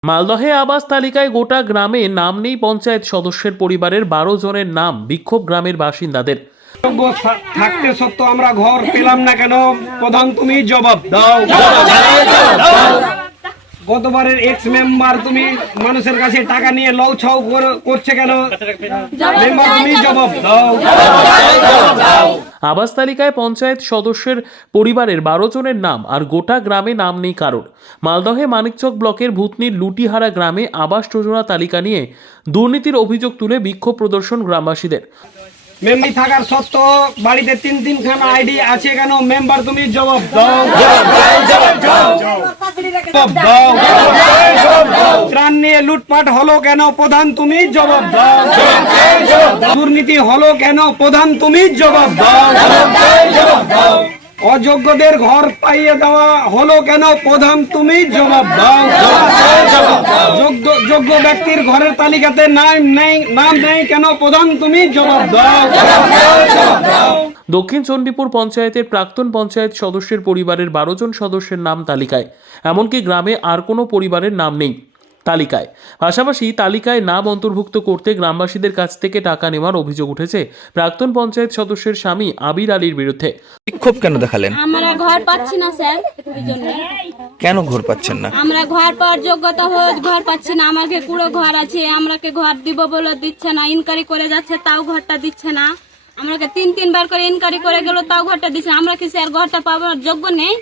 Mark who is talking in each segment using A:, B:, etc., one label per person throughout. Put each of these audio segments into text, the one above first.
A: মালদহে আবাস তালিকায় গোটা গ্রামে নাম নেই পঞ্চায়েত সদস্যের পরিবারের 12 জনের নাম। বিক্ষোভ গ্রামের বাসিন্দাদের।
B: যোগ্য থাকতে সত্ত্বেও আমরা ঘর পেলাম না কেন? প্রধান তুমি জবাব দাও। গতবারের এক্স মেম্বার তুমি মানুষের কাছে টাকা নিয়ে লউ ছাউ করছে কেন? মেম্বার তুমি জবাব দাও।
A: আবাস তালিকায় পঞ্চায়েত সদস্যের পরিবারের 12 জনের নাম আর গোটা গ্রামে নাম নেই কারোর। মালদহে মানিকচক ব্লকের ভূতনির লুটিহারা গ্রামে আবাস যোজনা তালিকা নিয়ে দুর্নীতির অভিযোগ তুলে বিক্ষোভ প্রদর্শন গ্রামবাসীদের।
B: মেম্বি থাকার সত্ত্বেও বাড়িতে তিন খানা আইডি আছে কেন? মেম্বার তুমি জবাব দাও। ত্রাণ নিয়ে লুটপাট হলো কেন? প্রধান তুমি জবাব দাও। দুর্নীতি হলো কেন? প্রধান তুমি জবাব দাও। অযোগ্যদের ঘর পাইয়ে দেওয়া হলো কেন? প্রধান তুমি জবাব দাও। যোগ্য ব্যক্তির ঘরের তালিকাতে নাম নেই কেন? প্রধান তুমি জবাব দাও।
A: দক্ষিণ চণ্ডীপুর পঞ্চায়েতের প্রাক্তন পঞ্চায়েত সদস্যের পরিবারের 12 জন সদস্যের নাম তালিকায়, এমনকি গ্রামে আর কোনো পরিবারের নাম নেই তালিকায়। পাশাপাশি তালিকায় নাম অন্তর্ভুক্ত করতে গ্রামবাসীদের কাছ থেকে টাকা নেওয়ার অভিযোগ উঠেছে প্রাক্তন পঞ্চায়েত সদস্যের স্বামী আবির আলীর বিরুদ্ধে।
C: বিক্ষোভ কেন দেখালেন?
D: আমরা ঘর পাচ্ছি না স্যার, ওই জন্য।
C: কেন ঘর পাচ্ছেন না?
D: আমরা ঘর পাওয়ার যোগ্যতা ঘর পাচ্ছি না। আমাকে পুরো ঘর আছে, আমরাকে ঘর দিব বলে দিচ্ছে না। ইনকোয়ারি করে যাচ্ছে তাও ঘরটা দিচ্ছে না। আমরাকে তিনবার করে ইনকোয়ারি করে গেল তাও ঘরটা দিচ্ছে। আমরা কি স্যার ঘরটা পাওয়ার যোগ্য নেই?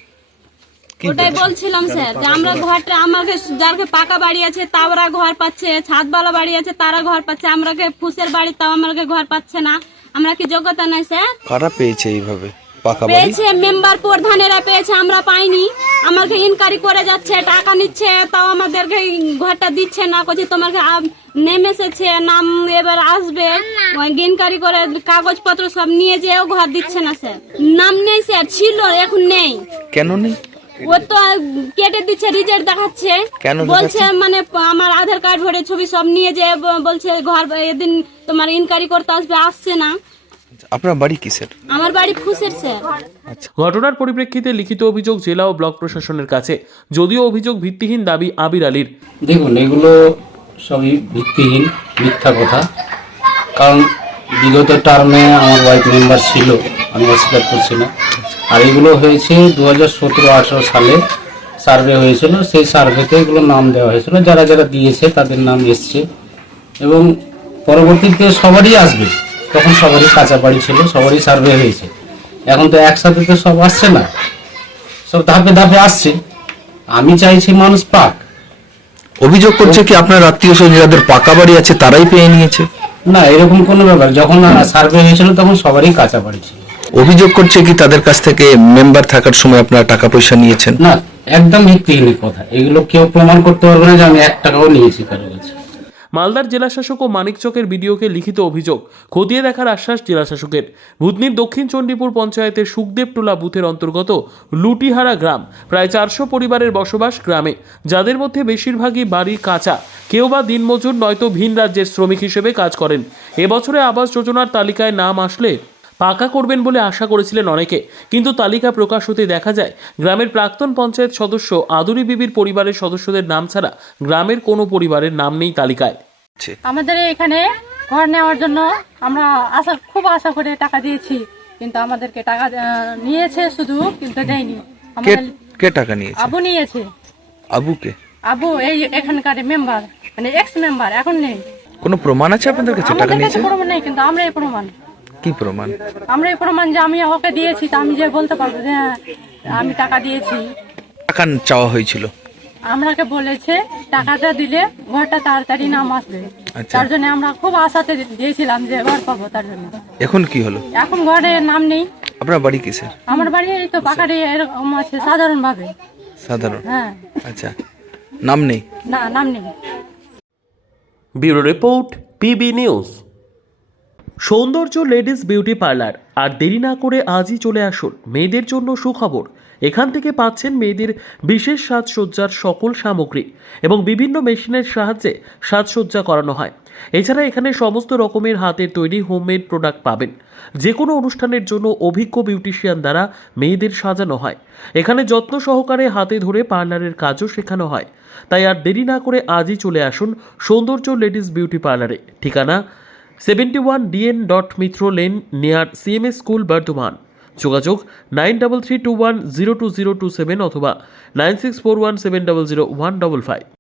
D: ওটাই বলছিলাম স্যার যে আমরা ঘরটা, আমাকে যারকে পাকা বাড়ি আছে তারা ঘর পাচ্ছে, ছাদবালা বাড়ি আছে তারা ঘর পাচ্ছে, আমরাকে ফুসের বাড়ি তাও আমাকে ঘর পাচ্ছে না। আমরা কি যোগ্যতা নাই স্যার?
C: কারা পেয়েছে এইভাবে পাকা বাড়ি?
D: পেয়েছে মেম্বার প্রধানেরা পেয়েছে, আমরা পাইনি। আমাকে ইনকোয়ারি করে যাচ্ছে, টাকা নিচ্ছে, তাও আমাদেরকে ঘরটা দিচ্ছে না। করছে তোমাকে নেমে এসেছে, নাম এবার আসবে, ইনকোয়ারি করে কাগজপত্র সব নিয়ে যেও ঘর দিচ্ছে না স্যার। নাম নেই স্যার, ছিল এখন নেই।
C: কেন নেই?
D: ও তো কেটে দিচ্ছে, রিজেক্ট দেখাচ্ছে।
C: কেন
D: বলছে মানে আমার আধার কার্ড ভরে ছবি সব নিয়ে যে বলছে ঘর এদিন তোমার ইনকোয়ারি করতে আসবে, আসছে না।
C: আপনার বাড়ি কিসের?
D: আমার বাড়ি ফুসের স্যার।
A: ঘটনার পরিপ্রেক্ষিতে লিখিত অভিযোগ জেলা ও ব্লক প্রশাসনের কাছে, যদিও অভিযোগ ভিত্তিহীন দাবি আবির আলীর।
E: দেখুন, এগুলো সবই ভিত্তিহীন, মিথ্যা কথা। কারণ বিগত টার্মে আমার ওয়াইফ মেম্বার ছিল, আমি অস্বীকার করছি না। আর এগুলো হয়েছে 2017-18 সালে সার্ভে হয়েছিল, সেই সার্ভেতে এগুলো নাম দেওয়া হয়েছিল, যারা যারা দিয়েছে তাদের নাম এসছে এবং পরবর্তীতে সবারই আসবে। তখন সবারই কাঁচা বাড়ি ছিল, সবারই সার্ভে হয়েছে। এখন তো একসাথে তো সব আসছে না, সব ধাপে ধাপে আসছে। আমি চাইছি মানুষ পাক।
C: অভিযোগ করছে কি আপনার আত্মীয় স্বজন যাদের পাকা বাড়ি আছে তারাই পেয়ে নিয়েছে?
E: না, এরকম কোনো ব্যাপার। যখন সার্ভে হয়েছিল তখন সবারই কাঁচা বাড়ি ছিল।
C: অভিযোগ করছে কি তাদের কাছ থেকে মেম্বার থাকার সময় আপনারা টাকা পয়সা নিয়েছেন?
E: না, একদম ভিত্তিহীন কথা। এগুলো কেউ প্রমাণ করতে পারবে না যে আমি 1 টাকাও নিয়েছি কারো কাছে।
A: মালদার জেলাশাসক ও মানিকচকের বিডিওকে লিখিত অভিযোগ, খতিয়ে দেখার আশ্বাস জেলাশাসকের। ভূতনির দক্ষিণ চণ্ডীপুর পঞ্চায়েতের সুখদেবটোলা বুথের অন্তর্গত লুটিহারা গ্রাম, প্রায় 400 পরিবারের বসবাস গ্রামে, যাদের মধ্যে বেশিরভাগই বাড়ির কাঁচা, কেউ বা দিনমজুর নয়তো ভিন রাজ্যের শ্রমিক হিসেবে কাজ করেন। এবছরে আবাস যোজনার তালিকায় নাম আসলে পাকা করবেন বলে আশা করেছিলেন অনেকে, কিন্তু তালিকা প্রকাশ হতে দেখা যায় গ্রামের প্রাক্তন পঞ্চায়েত সদস্য আদুরি বিবির পরিবারের সদস্যদের নাম ছাড়া গ্রামের কোনো পরিবারের নাম নেই তালিকায়।
F: আমাদের এখানে ঘর নেওয়ার জন্য আমরা খুব আশা করে টাকা দিয়েছি, কিন্তু আমাদেরকে টাকা নিয়েছে শুধু, কিন্তু দেয়নি।
C: কে টাকা নিয়েছে?
F: আবু নিয়েছে।
C: আবুকে?
F: আবু এই এখানকার মেম্বার, মানে এক্স মেম্বার, এখন নেই।
C: কোনো প্রমাণ আছে আপনাদের কাছে টাকা
F: আমাদের
C: নিয়েছে?
F: কাছে প্রমাণ নেই, কিন্তু আমরা এই প্রমাণ।
C: কি প্রমাণ?
F: আমরা এই প্রমাণ যে আমি ওকে দিয়েছি, তা আমি যে বলতে পারবো যে হ্যাঁ আমি টাকা দিয়েছি।
C: টাকা চাওয়া হয়েছিল?
F: আমরাকে বলেছে টাকাটা দিলে ঘরটা তাড়াতাড়ি নাম আসবে।
C: আচ্ছা।
F: তার জন্য আমরা খুব আশাতে দিয়েছিলাম যে ঘর পাবো, তার জন্য।
C: এখন কি হলো?
F: এখন ঘরে নাম নেই।
C: আপনার বাড়ি কিসের?
F: আমার বাড়ি এই তো পাকাড়ি, এরকম আছে সাধারণ ভাবে।
C: সাধারণ?
F: হ্যাঁ।
C: আচ্ছা, নাম নেই?
F: না, নাম নেই।
A: Bureau report, PB news. সৌন্দর্য লেডিস বিউটি পার্লার। আর দেরি না করে আজই চলে আসুন। মেয়েদের জন্য সুখবর, এখান থেকে পাচ্ছেন মেয়েদের বিশেষ সাজসজ্জার সকল সামগ্রী এবং বিভিন্ন মেশিনের সাহায্যে সাজসজ্জা করানো হয়। এছাড়া এখানে সমস্ত রকমের হাতের তৈরি হোমমেড প্রোডাক্ট পাবেন। যে কোনো অনুষ্ঠানের জন্য অভিজ্ঞ বিউটিশিয়ান দ্বারা মেয়েদের সাজানো হয়। এখানে যত্ন সহকারে হাতে ধরে পার্লারের কাজও শেখানো হয়। তাই আর দেরি না করে আজই চলে আসুন সৌন্দর্য লেডিস বিউটি পার্লারে। ঠিকানা 71 DN Mitra lane near CMS school Bardhaman. যোগাযোগ 9331020027 অথবা 9641700155।